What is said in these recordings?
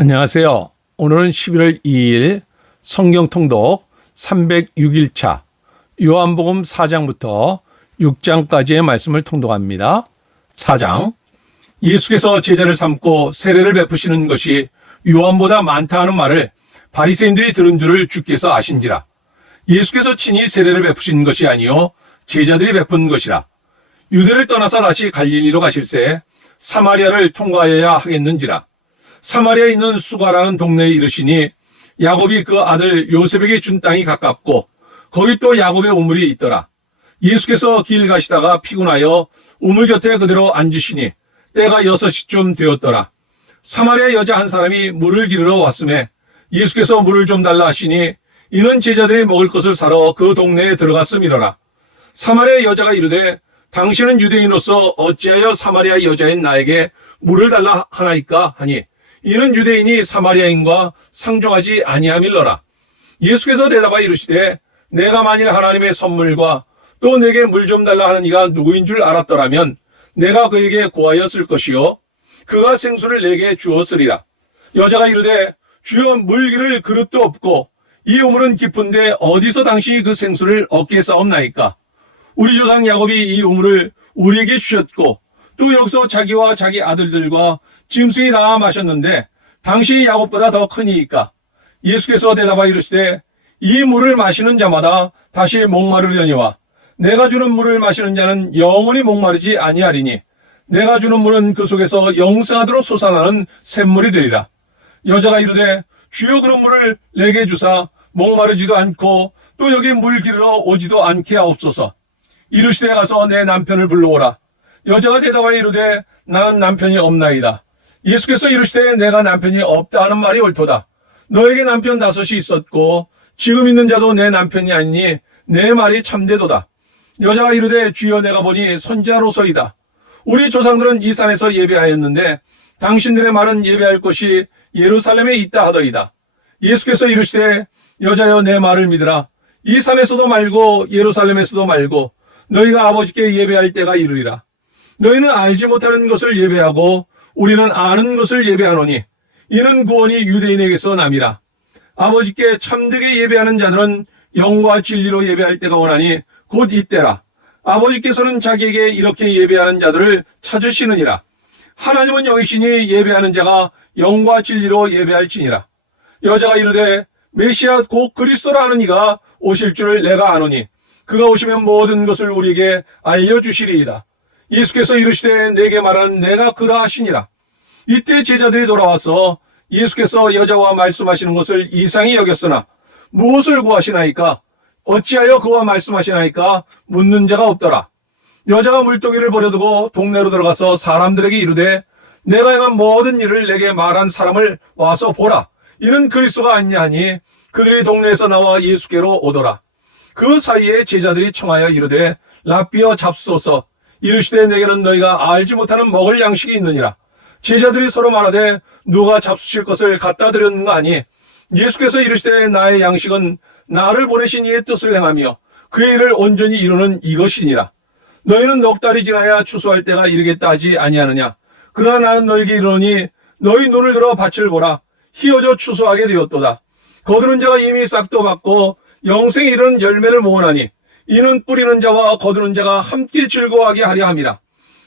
안녕하세요. 오늘은 11월 2일 성경 통독 306일차 요한복음 4장부터 6장까지의 말씀을 통독합니다. 4장. 예수께서 제자를 삼고 세례를 베푸시는 것이 요한보다 많다 하는 말을 바리새인들이 들은 줄을 주께서 아신지라. 예수께서 친히 세례를 베푸신 것이 아니요 제자들이 베푼 것이라. 유대를 떠나서 다시 갈릴리로 가실새 사마리아를 통과하여야 하겠는지라. 사마리아에 있는 수가라는 동네에 이르시니 야곱이 그 아들 요셉에게 준 땅이 가깝고 거기 또 야곱의 우물이 있더라. 예수께서 길 가시다가 피곤하여 우물 곁에 그대로 앉으시니 때가 6시쯤 되었더라. 사마리아 여자 한 사람이 물을 기르러 왔음에 예수께서 물을 좀 달라 하시니 이는 제자들이 먹을 것을 사러 그 동네에 들어갔음이로라. 사마리아 여자가 이르되 당신은 유대인으로서 어찌하여 사마리아 여자인 나에게 물을 달라 하나이까 하니 이는 유대인이 사마리아인과 상종하지 아니함일러라. 예수께서 대답하여 이르시되 내가 만일 하나님의 선물과 또 내게 물 좀 달라 하는 이가 누구인 줄 알았더라면 내가 그에게 구하였을 것이요 그가 생수를 내게 주었으리라. 여자가 이르되 주여 물 기를 그릇도 없고 이 우물은 깊은데 어디서 당신이 그 생수를 얻겠사옵나이까. 우리 조상 야곱이 이 우물을 우리에게 주셨고 또 여기서 자기와 자기 아들들과 짐승이 다 마셨는데 당신이 야곱보다 더 크니이까. 예수께서 대답하여 이르시되 이 물을 마시는 자마다 다시 목마르려니와 내가 주는 물을 마시는 자는 영원히 목마르지 아니하리니 내가 주는 물은 그 속에서 영생하도록 솟아나는 샘물이 되리라. 여자가 이르되 주여 그런 물을 내게 주사 목마르지도 않고 또 여기 물 기르러 오지도 않게 하옵소서. 이르시되 가서 내 남편을 불러오라. 여자가 대답하여 이르되 나는 남편이 없나이다. 예수께서 이르시되 내가 남편이 없다 하는 말이 옳도다. 너에게 남편 5이 있었고 지금 있는 자도 내 남편이 아니니 내 말이 참되도다. 여자가 이르되 주여 내가 보니 선지자로서이다. 우리 조상들은 이 산에서 예배하였는데 당신들의 말은 예배할 곳이 예루살렘에 있다 하더이다. 예수께서 이르시되 여자여 내 말을 믿으라. 이 산에서도 말고 예루살렘에서도 말고 너희가 아버지께 예배할 때가 이르리라. 너희는 알지 못하는 것을 예배하고 우리는 아는 것을 예배하노니 이는 구원이 유대인에게서 남이라. 아버지께 참되게 예배하는 자들은 영과 진리로 예배할 때가 오나니 곧 이때라. 아버지께서는 자기에게 이렇게 예배하는 자들을 찾으시느니라. 하나님은 영이시니 예배하는 자가 영과 진리로 예배할지니라. 여자가 이르되 메시아 곧 그리스도라 하는 이가 오실 줄을 내가 아노니 그가 오시면 모든 것을 우리에게 알려주시리이다. 예수께서 이르시되 내게 말한 내가 그라 하시니라. 이때 제자들이 돌아와서 예수께서 여자와 말씀하시는 것을 이상히 여겼으나 무엇을 구하시나이까? 어찌하여 그와 말씀하시나이까? 묻는 자가 없더라. 여자가 물동이를 버려두고 동네로 들어가서 사람들에게 이르되 내가 행한 모든 일을 내게 말한 사람을 와서 보라. 이는 그리스도가 아니냐 하니 그들이 동네에서 나와 예수께로 오더라. 그 사이에 제자들이 청하여 이르되 랍비여 잡수소서. 이르시되 내게는 너희가 알지 못하는 먹을 양식이 있느니라. 제자들이 서로 말하되 누가 잡수실 것을 갖다 드렸는가 하니 예수께서 이르시되 나의 양식은 나를 보내신 이의 뜻을 행하며 그의 일을 온전히 이루는 이것이니라. 너희는 넉 달이 지나야 추수할 때가 이르겠다 하지 아니하느냐. 그러나 나는 너희에게 이르노니 너희 눈을 들어 밭을 보라. 희어져 추수하게 되었도다. 거두는 자가 이미 싹도 받고 영생에 이르는 열매를 모으나니 이는 뿌리는 자와 거두는 자가 함께 즐거워하게 하려 함이라.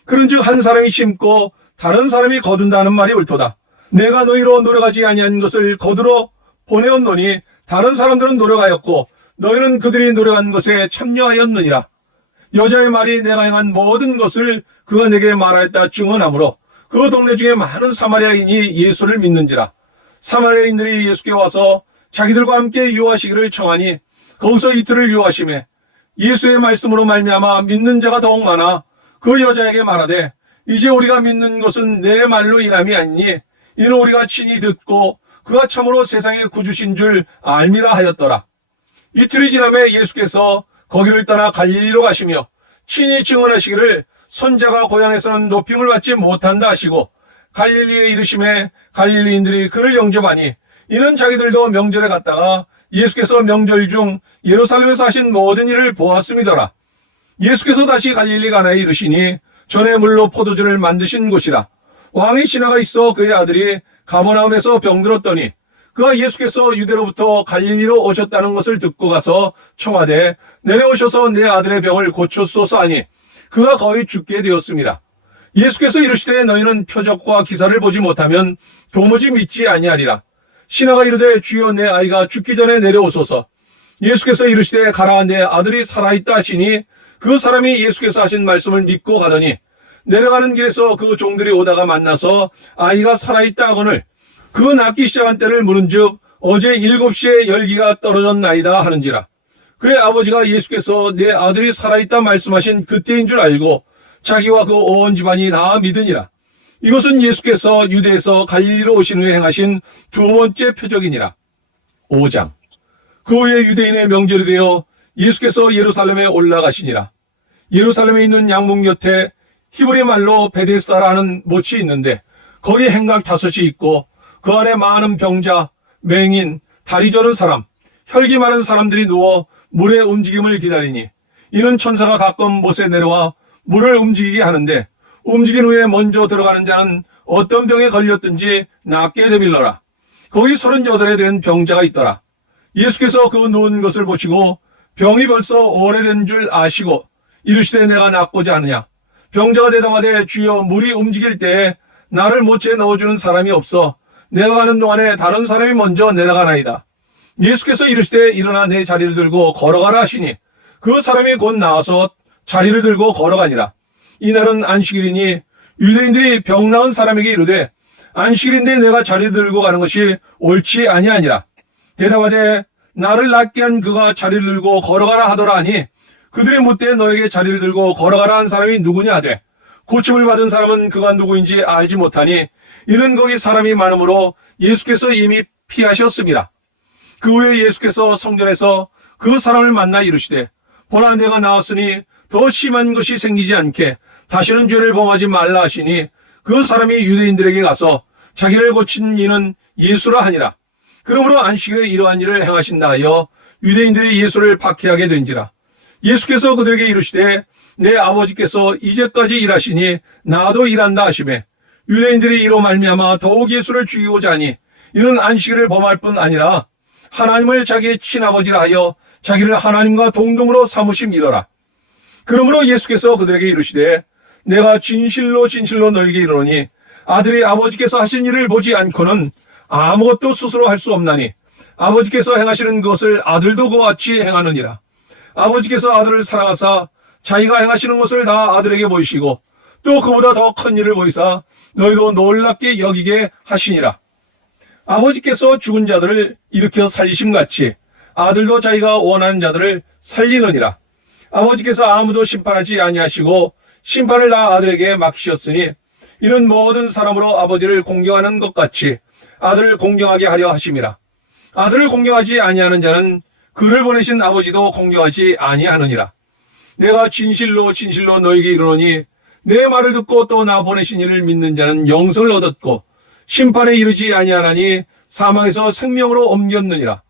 그런즉 한 사람이 심고 다른 사람이 거둔다는 말이 옳도다. 내가 너희로 노력하지 아니한 것을 거두러 보내었노니 다른 사람들은 노력하였고 너희는 그들이 노력한 것에 참여하였느니라. 여자의 말이 내가 행한 모든 것을 그가 내게 말하였다 증언하므로 그 동네 중에 많은 사마리아인이 예수를 믿는지라. 사마리아인들이 예수께 와서 자기들과 함께 유하시기를 청하니 거기서 이틀을 유하심에 예수의 말씀으로 말미암아 믿는 자가 더욱 많아 그 여자에게 말하되 이제 우리가 믿는 것은 내 말로 인함이 아니니 이는 우리가 친히 듣고 그가 참으로 세상의 구주신 줄 알미라 하였더라. 이틀이 지나매 예수께서 거기를 떠나 갈릴리로 가시며 친히 증언하시기를 선자가 고향에서는 높임을 받지 못한다 하시고 갈릴리에 이르심에 갈릴리인들이 그를 영접하니 이는 자기들도 명절에 갔다가 예수께서 명절 중 예루살렘에서 하신 모든 일을 보았음이더라. 예수께서 다시 갈릴리 가나에 이르시니 전에 물로 포도주를 만드신 곳이라. 왕의 신하가 있어 그의 아들이 가버나움에서 병들었더니 그가 예수께서 유대로부터 갈릴리로 오셨다는 것을 듣고 가서 청하되 내려오셔서 내 아들의 병을 고쳤소서 하니 그가 거의 죽게 되었습니다. 예수께서 이르시되 너희는 표적과 기사를 보지 못하면 도무지 믿지 아니하리라. 신하가 이르되 주여 내 아이가 죽기 전에 내려오소서. 예수께서 이르시되 가라 내 아들이 살아있다 하시니 그 사람이 예수께서 하신 말씀을 믿고 가더니 내려가는 길에서 그 종들이 오다가 만나서 아이가 살아있다 하거늘 그 낫기 시작한 때를 물은즉 어제 7시에 열기가 떨어졌나이다 하는지라. 그의 아버지가 예수께서 내 아들이 살아있다 말씀하신 그때인 줄 알고 자기와 그 온 집안이 다 믿으니라. 이것은 예수께서 유대에서 갈릴리로 오신 후에 행하신 두 번째 표적이니라. 5장. 그 후에 유대인의 명절이 되어 예수께서 예루살렘에 올라가시니라. 예루살렘에 있는 양문 곁에 히브리 말로 베데스다라는 못이 있는데 거기 행각 5이 있고 그 안에 많은 병자, 맹인, 다리 저는 사람, 혈기 많은 사람들이 누워 물의 움직임을 기다리니 이는 천사가 가끔 못에 내려와 물을 움직이게 하는데 움직인 후에 먼저 들어가는 자는 어떤 병에 걸렸든지 낫게 되밀러라. 거기 38에 된 병자가 있더라. 예수께서 그 누운 것을 보시고 병이 벌써 오래된 줄 아시고 이르시되 내가 낫고자 하느냐. 병자가 대답하되 주여 물이 움직일 때에 나를 못에 넣어주는 사람이 없어 내가 가는 동안에 다른 사람이 먼저 내려가나이다. 예수께서 이르시되 일어나 내 자리를 들고 걸어가라 하시니 그 사람이 곧 나와서 자리를 들고 걸어가니라. 이날은 안식일이니 유대인들이 병 나은 사람에게 이르되 안식일인데 내가 자리를 들고 가는 것이 옳지 아니하니라. 대답하되 나를 낫게 한 그가 자리를 들고 걸어가라 하더라 하니 그들이 묻되 너에게 자리를 들고 걸어가라 한 사람이 누구냐 하되 고침을 받은 사람은 그가 누구인지 알지 못하니 이는 거기 사람이 많으므로 예수께서 이미 피하셨습니다. 그 후에 예수께서 성전에서 그 사람을 만나 이르시되 보라 내가 나왔으니 더 심한 것이 생기지 않게 다시는 죄를 범하지 말라 하시니 그 사람이 유대인들에게 가서 자기를 고친 이는 예수라 하니라. 그러므로 안식일에 이러한 일을 행하신다 하여 유대인들이 예수를 박해하게 된지라. 예수께서 그들에게 이르시되 내 아버지께서 이제까지 일하시니 나도 일한다 하시매 유대인들이 이로 말미암아 더욱 예수를 죽이고자 하니 이는 안식일을 범할 뿐 아니라 하나님을 자기의 친아버지라 하여 자기를 하나님과 동등으로 삼으심이러라. 그러므로 예수께서 그들에게 이르시되 내가 진실로 진실로 너희에게 이르노니 아들이 아버지께서 하신 일을 보지 않고는 아무것도 스스로 할 수 없나니 아버지께서 행하시는 것을 아들도 그와 같이 행하느니라. 아버지께서 아들을 사랑하사 자기가 행하시는 것을 다 아들에게 보이시고 또 그보다 더 큰 일을 보이사 너희도 놀랍게 여기게 하시니라. 아버지께서 죽은 자들을 일으켜 살리심같이 아들도 자기가 원하는 자들을 살리느니라. 아버지께서 아무도 심판하지 아니하시고 심판을 다 아들에게 맡기셨으니 이는 모든 사람으로 아버지를 공경하는 것 같이 아들을 공경하게 하려 하심이라. 아들을 공경하지 아니하는 자는 그를 보내신 아버지도 공경하지 아니하느니라. 내가 진실로 진실로 너희에게 이르노니 내 말을 듣고 또 나 보내신 이를 믿는 자는 영생을 얻었고 심판에 이르지 아니하나니 사망에서 생명으로 옮겼느니라.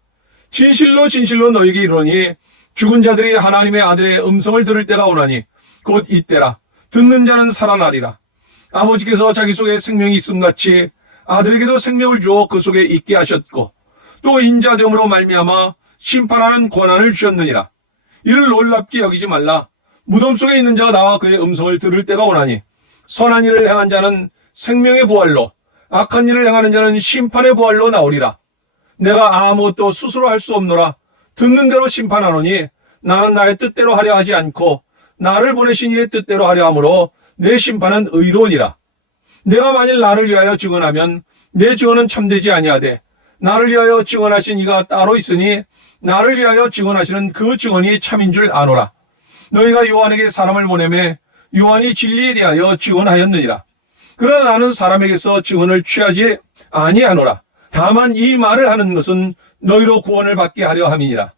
진실로 진실로 너희에게 이르노니 죽은 자들이 하나님의 아들의 음성을 들을 때가 오나니 곧 이때라. 듣는 자는 살아나리라. 아버지께서 자기 속에 생명이 있음같이 아들에게도 생명을 주어 그 속에 있게 하셨고 또 인자됨으로 말미암아 심판하는 권한을 주셨느니라. 이를 놀랍게 여기지 말라. 무덤 속에 있는 자가 나와 그의 음성을 들을 때가 오나니 선한 일을 행한 자는 생명의 부활로 악한 일을 행하는 자는 심판의 부활로 나오리라. 내가 아무것도 스스로 할 수 없노라. 듣는 대로 심판하노니 나는 나의 뜻대로 하려 하지 않고 나를 보내신 이의 뜻대로 하려 하므로 내 심판은 의로우니라. 내가 만일 나를 위하여 증언하면 내 증언은 참되지 아니하되 나를 위하여 증언하신 이가 따로 있으니 나를 위하여 증언하시는 그 증언이 참인 줄 아노라. 너희가 요한에게 사람을 보내매 요한이 진리에 대하여 증언하였느니라. 그러나 나는 사람에게서 증언을 취하지 아니하노라. 다만 이 말을 하는 것은 너희로 구원을 받게 하려 함이니라.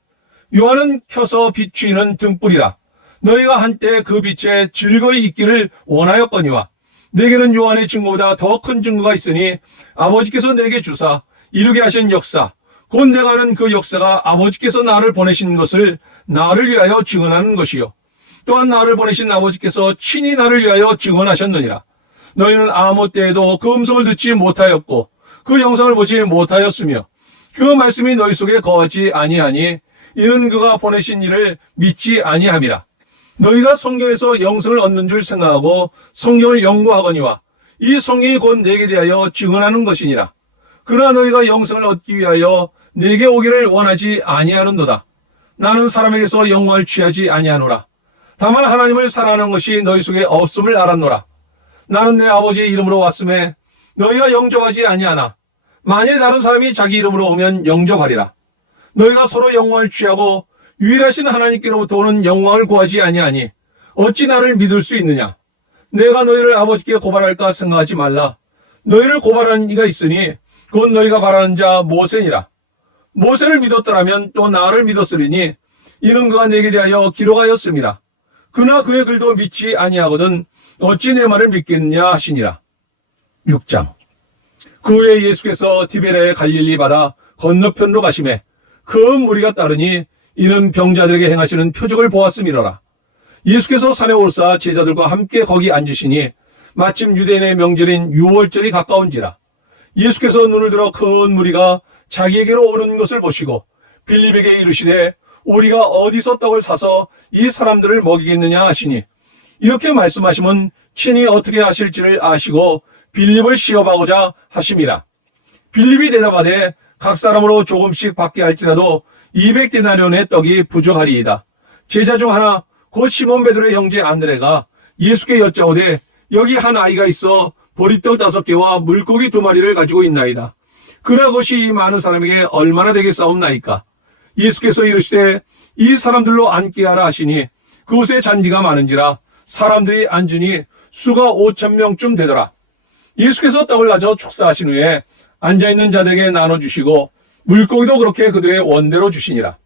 요한은 켜서 비추이는 등불이라. 너희가 한때 그 빛에 즐거이 있기를 원하였거니와 내게는 요한의 증거보다 더 큰 증거가 있으니 아버지께서 내게 주사 이루게 하신 역사 곧 내가 하는 그 역사가 아버지께서 나를 보내신 것을 나를 위하여 증언하는 것이요 또한 나를 보내신 아버지께서 친히 나를 위하여 증언하셨느니라. 너희는 아무 때에도 그 음성을 듣지 못하였고 그 영상을 보지 못하였으며 그 말씀이 너희 속에 거하지 아니하니 이는 그가 보내신 이를 믿지 아니함이라. 너희가 성경에서 영성을 얻는 줄 생각하고 성경을 연구하거니와 이 성경이 곧 내게 대하여 증언하는 것이니라. 그러나 너희가 영성을 얻기 위하여 내게 오기를 원하지 아니하는도다. 나는 사람에게서 영광을 취하지 아니하노라. 다만 하나님을 사랑하는 것이 너희 속에 없음을 알았노라. 나는 내 아버지의 이름으로 왔음에 너희가 영접하지 아니하나 만일 다른 사람이 자기 이름으로 오면 영접하리라. 너희가 서로 영광을 취하고 유일하신 하나님께로부터 오는 영광을 구하지 아니하니 어찌 나를 믿을 수 있느냐. 내가 너희를 아버지께 고발할까 생각하지 말라. 너희를 고발하는 이가 있으니 곧 너희가 바라는 자 모세니라. 모세를 믿었더라면 또 나를 믿었으리니 이는 그가 내게 대하여 기록하였음이라. 그러나 그의 글도 믿지 아니하거든 어찌 내 말을 믿겠느냐 하시니라. 6장. 그 후에 예수께서 디베레 갈릴리 바다 건너편으로 가시매 그 무리가 따르니 이는 병자들에게 행하시는 표적을 보았음이로라. 예수께서 산에 오르사 제자들과 함께 거기 앉으시니 마침 유대인의 명절인 유월절이 가까운지라. 예수께서 눈을 들어 큰 무리가 자기에게로 오는 것을 보시고 빌립에게 이르시되 우리가 어디서 떡을 사서 이 사람들을 먹이겠느냐 하시니 이렇게 말씀하시면 친히 어떻게 하실지를 아시고 빌립을 시험하고자 하심이라. 빌립이 대답하되 각 사람으로 조금씩 받게 할지라도 200데나리온의 떡이 부족하리이다. 제자 중 하나 곧 시몬 베드로의 형제 안드레가 예수께 여짜오되 여기 한 아이가 있어 보리떡 5개와 물고기 2마리를 가지고 있나이다. 그러나 그것이 이 많은 사람에게 얼마나 되겠사옵나이까. 예수께서 이르시되 이 사람들로 앉게 하라 하시니 그곳에 잔디가 많은지라 사람들이 앉으니 수가 5,000명쯤 되더라. 예수께서 떡을 가져 축사하신 후에 앉아있는 자들에게 나눠주시고 물고기도 그렇게 그들의 원대로 주시니라.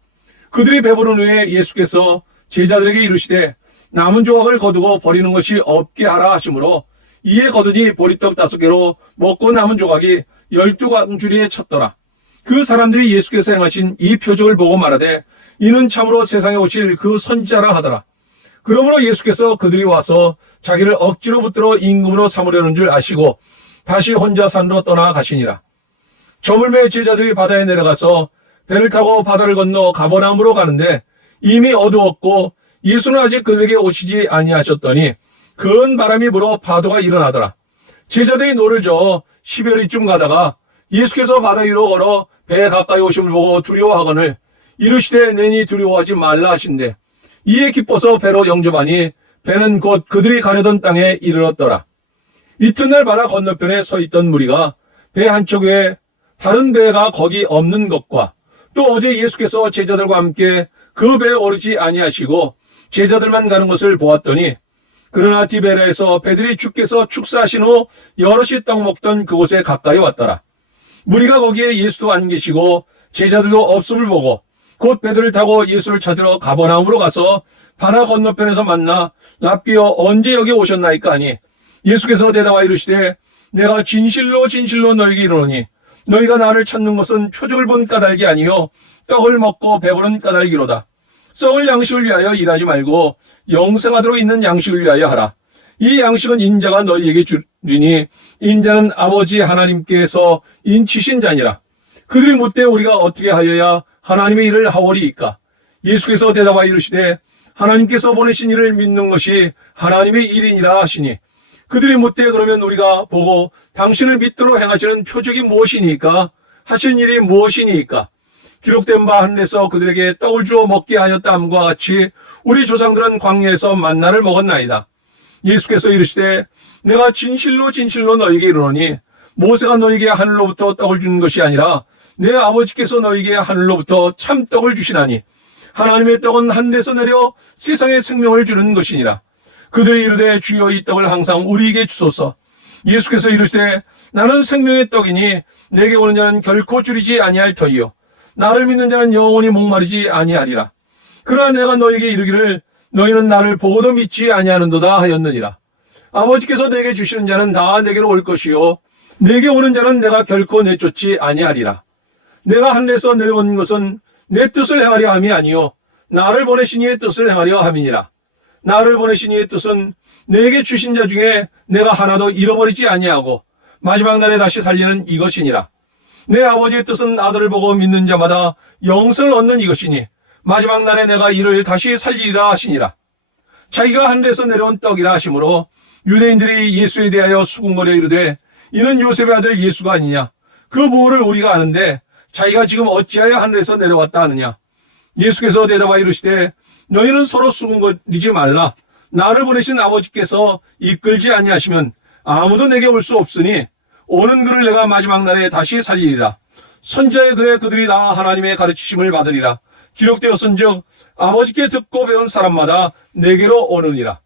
그들이 배부른 후에 예수께서 제자들에게 이르시되 남은 조각을 거두고 버리는 것이 없게 하라 하시므로 이에 거두니 보리떡 5개로 먹고 남은 조각이 12광주리에 찼더라. 그 사람들이 예수께서 행하신 이 표적을 보고 말하되 이는 참으로 세상에 오실 그 선지자라 하더라. 그러므로 예수께서 그들이 와서 자기를 억지로 붙들어 임금으로 삼으려는 줄 아시고 다시 혼자 산으로 떠나가시니라. 저물매 제자들이 바다에 내려가서 배를 타고 바다를 건너 가버나움으로 가는데 이미 어두웠고 예수는 아직 그들에게 오시지 아니하셨더니 큰 바람이 불어 파도가 일어나더라. 제자들이 노를 저어 10여리쯤 가다가 예수께서 바다 위로 걸어 배에 가까이 오심을 보고 두려워하거늘 이르시되 내니 두려워하지 말라 하신대 이에 기뻐서 배로 영접하니 배는 곧 그들이 가려던 땅에 이르렀더라. 이튿날 바다 건너편에 서 있던 무리가 배 한쪽에 다른 배가 거기 없는 것과 또 어제 예수께서 제자들과 함께 그 배에 오르지 아니하시고 제자들만 가는 것을 보았더니 그러나 디베레에서 배들이 주께서 축사하신 후 여럿이 떡 먹던 그곳에 가까이 왔더라. 무리가 거기에 예수도 안 계시고 제자들도 없음을 보고 곧 배들을 타고 예수를 찾으러 가버나움으로 가서 바다 건너편에서 만나 랍비여 언제 여기 오셨나이까 하니 예수께서 대답하여 이르시되 내가 진실로 진실로 너희에게 이르노니 너희가 나를 찾는 것은 표적을 본 까닭이 아니요 떡을 먹고 배부른 까닭이로다. 썩을 양식을 위하여 일하지 말고 영생하도록 있는 양식을 위하여 하라. 이 양식은 인자가 너희에게 주리니 인자는 아버지 하나님께서 인치신 자니라. 그들이 묻되 우리가 어떻게 하여야 하나님의 일을 하오리이까. 예수께서 대답하여 이르시되 하나님께서 보내신 이를 믿는 것이 하나님의 일이니라 하시니 그들이 묻되 그러면 우리가 보고 당신을 믿도록 행하시는 표적이 무엇이니까 하신 일이 무엇이니까. 기록된 바 하늘에서 그들에게 떡을 주어 먹게 하였다 함과 같이 우리 조상들은 광야에서 만나를 먹었나이다. 예수께서 이르시되 내가 진실로 진실로 너희에게 이르노니 모세가 너희에게 하늘로부터 떡을 주는 것이 아니라 내 아버지께서 너희에게 하늘로부터 참떡을 주시나니 하나님의 떡은 하늘에서 내려 세상에 생명을 주는 것이니라. 그들이 이르되 주여 이 떡을 항상 우리에게 주소서. 예수께서 이르시되 나는 생명의 떡이니 내게 오는 자는 결코 줄이지 아니할 터이요 나를 믿는 자는 영원히 목마르지 아니하리라. 그러나 내가 너희에게 이르기를 너희는 나를 보고도 믿지 아니하는도다 하였느니라. 아버지께서 내게 주시는 자는 다 내게로 올 것이요 내게 오는 자는 내가 결코 내쫓지 아니하리라. 내가 하늘에서 내려온 것은 내 뜻을 행하려 함이 아니요 나를 보내신 이의 뜻을 행하려 함이니라. 나를 보내신 이의 뜻은 내게 주신 자 중에 내가 하나도 잃어버리지 아니하고 마지막 날에 다시 살리는 이것이니라. 내 아버지의 뜻은 아들을 보고 믿는 자마다 영생을 얻는 이것이니 마지막 날에 내가 이를 다시 살리리라 하시니라. 자기가 하늘에서 내려온 떡이라 하시므로 유대인들이 예수에 대하여 수군거려 이르되 이는 요셉의 아들 예수가 아니냐. 그 부호를 우리가 아는데 자기가 지금 어찌하여 하늘에서 내려왔다 하느냐. 예수께서 대답하여 이르시되 너희는 서로 수군거리지 말라. 나를 보내신 아버지께서 이끌지 아니하시면 아무도 내게 올 수 없으니 오는 그를 내가 마지막 날에 다시 살리리라. 선지자의 글에 그들이 다 하나님의 가르치심을 받으리라. 기록되었은즉 아버지께 듣고 배운 사람마다 내게로 오느니라.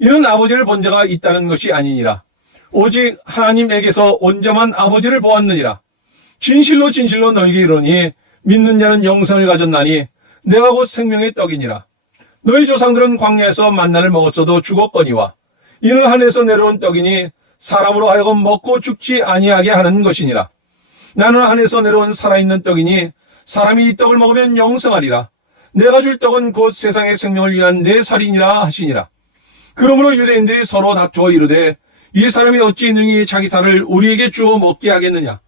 이는 아버지를 본 자가 있다는 것이 아니니라. 오직 하나님에게서 온 자만 아버지를 보았느니라. 진실로 진실로 너희에게 이르노니 믿는 자는 영생을 가졌나니 내가 곧 생명의 떡이니라. 너희 조상들은 광야에서 만나를 먹었어도 죽었거니와 이는 하늘에서 내려온 떡이니 사람으로 하여금 먹고 죽지 아니하게 하는 것이니라. 나는 하늘에서 내려온 살아있는 떡이니 사람이 이 떡을 먹으면 영생하리라. 내가 줄 떡은 곧 세상의 생명을 위한 내 살이니라 하시니라. 그러므로 유대인들이 서로 다투어 이르되 이 사람이 어찌 능히 자기 살을 우리에게 주어 먹게 하겠느냐.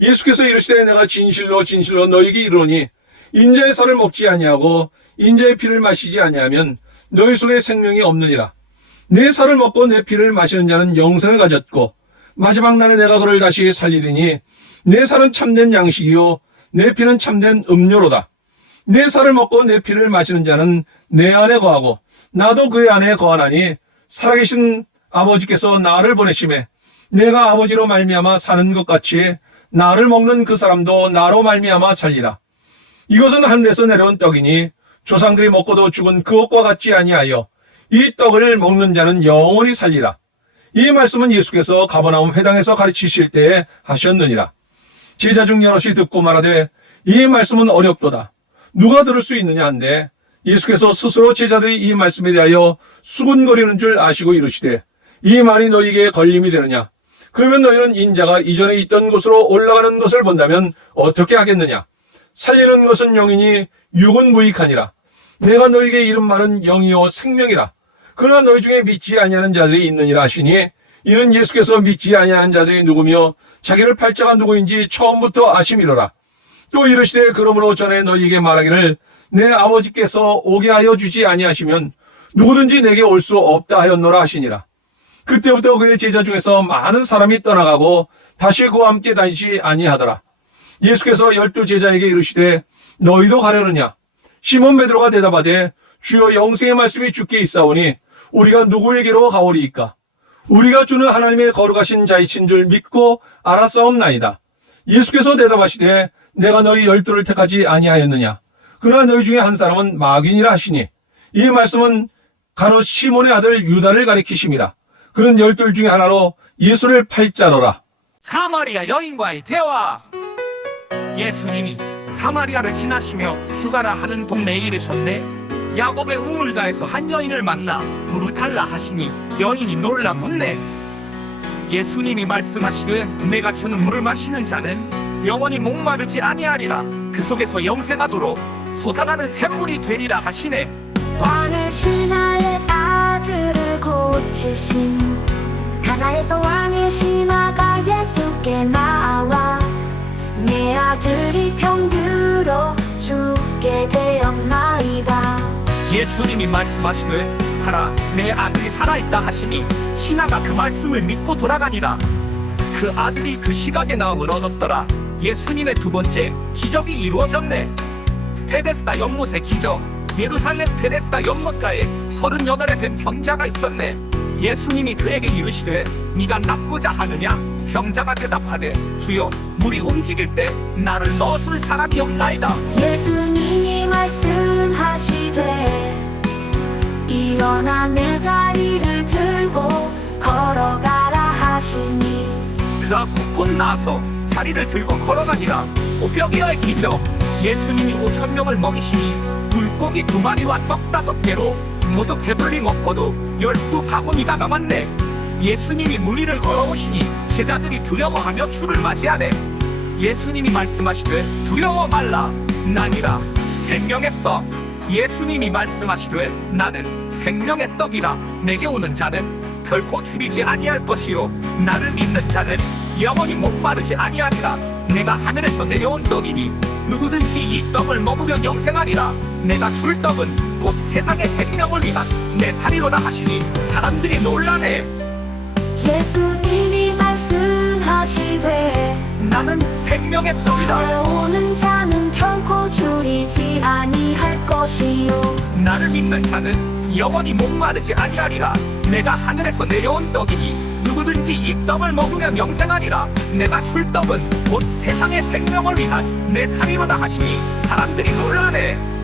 예수께서 이르시되 내가 진실로 진실로 너희에게 이르노니 인자의 살을 먹지 아니하고 인자의 피를 마시지 아니하면 너희 속에 생명이 없느니라. 내 살을 먹고 내 피를 마시는 자는 영생을 가졌고 마지막 날에 내가 그를 다시 살리리니 내 살은 참된 양식이요 내 피는 참된 음료로다. 내 살을 먹고 내 피를 마시는 자는 내 안에 거하고 나도 그의 안에 거하나니 살아계신 아버지께서 나를 보내심에 내가 아버지로 말미암아 사는 것 같이 나를 먹는 그 사람도 나로 말미암아 살리라. 이것은 하늘에서 내려온 떡이니 조상들이 먹고도 죽은 그것과 같지 아니하여 이 떡을 먹는 자는 영원히 살리라. 이 말씀은 예수께서 가버나움 회당에서 가르치실 때에 하셨느니라. 제자 중 여럿이 듣고 말하되 이 말씀은 어렵도다. 누가 들을 수 있느냐 한데 예수께서 스스로 제자들이 이 말씀에 대하여 수군거리는 줄 아시고 이르시되 이 말이 너희에게 걸림이 되느냐. 그러면 너희는 인자가 이전에 있던 곳으로 올라가는 것을 본다면 어떻게 하겠느냐. 살리는 것은 영이니 육은 무익하니라. 내가 너희에게 이른 말은 영이요 생명이라. 그러나 너희 중에 믿지 아니하는 자들이 있느니라 하시니 이는 예수께서 믿지 아니하는 자들이 누구며 자기를 팔자가 누구인지 처음부터 아심이로라. 또 이르시되 그러므로 전에 너희에게 말하기를 내 아버지께서 오게 하여 주지 아니하시면 누구든지 내게 올 수 없다 하였노라 하시니라. 그때부터 그의 제자 중에서 많은 사람이 떠나가고 다시 그와 함께 다니지 아니하더라. 예수께서 12 제자에게 이르시되 너희도 가려느냐. 시몬 베드로가 대답하되 주여 영생의 말씀이 주께 있사오니 우리가 누구에게로 가오리이까. 우리가 주는 하나님의 거룩하신 자이신 줄 믿고 알았사옵나이다. 예수께서 대답하시되 내가 너희 12를 택하지 아니하였느냐. 그러나 너희 중에 한 사람은 마귀니라 하시니 이 말씀은 가롯 시몬의 아들 유다를 가리키심이라. 그는 12 중에 하나로 예수를 팔 자로라. 사마리아 여인과의 대화. 예수님이 사마리아를 지나시며 수가라 하는 동네에 이르셨네. 야곱의 우물가에서 한 여인을 만나 물을 달라 하시니 여인이 놀라 묻네. 예수님이 말씀하시되 내가 주는 물을 마시는 자는 영원히 목마르지 아니하리라. 그 속에서 영생하도록 솟아나는 샘물이 되리라 하시네. 왕의 신하의 아들을 고치신 가나에서 왕의 신하가 예수께 나와 내 아들이 병들어 죽게 되었나이다. 예수님이 말씀하시되 하라 내 아들이 살아있다 하시니 신하가 그 말씀을 믿고 돌아가니라. 그 아들이 그 시각에 나음을 얻었더라. 예수님의 두 번째 기적이 이루어졌네. 베데스다 연못의 기적. 예루살렘 베데스다 연못가에 38에 된 병자가 있었네. 예수님이 그에게 이르시되 네가 낫고자 하느냐. 병자가 대답하되 주여 물이 움직일 때 나를 넣어줄 사람이 없나이다. 예수님이 말씀하시되 일어나 내 자리를 들고 걸어가라 하시니 그가 곧 나서 자리를 들고 걸어가니라. 오병이어의 기적. 예수님이 5,000명을 먹이시니 물고기 2마리와 떡 5개로 모두 배불리 먹고도 12바구니가 남았네. 예수님이 물 위를 걸어오시니 제자들이 두려워하며 주를 맞이하네. 예수님이 말씀하시되 두려워 말라. 나니라 생명의 떡. 예수님이 말씀하시되 나는 생명의 떡이라 내게 오는 자는 결코 줄이지 아니할 것이요 나를 믿는 자는 영원히 목마르지 아니하리라. 내가 하늘에서 내려온 떡이니 누구든지 이 떡을 먹으면 영생하리라. 내가 줄 떡은 곧 세상의 생명을 위한 내 살이로다 하시니 사람들이 놀라네. 예수님이 말씀하시되 나는 생명의 떡이다. 오는 자는 결코 줄이지 아니할 것이요 나를 믿는 자는 영원히 목마르지 아니하리라. 내가 하늘에서 내려온 떡이니 누구든지 이 떡을 먹으면 영생하리라. 내가 줄 떡은 곧 세상의 생명을 위한 내 살이로다 하시니 사람들이 놀라네.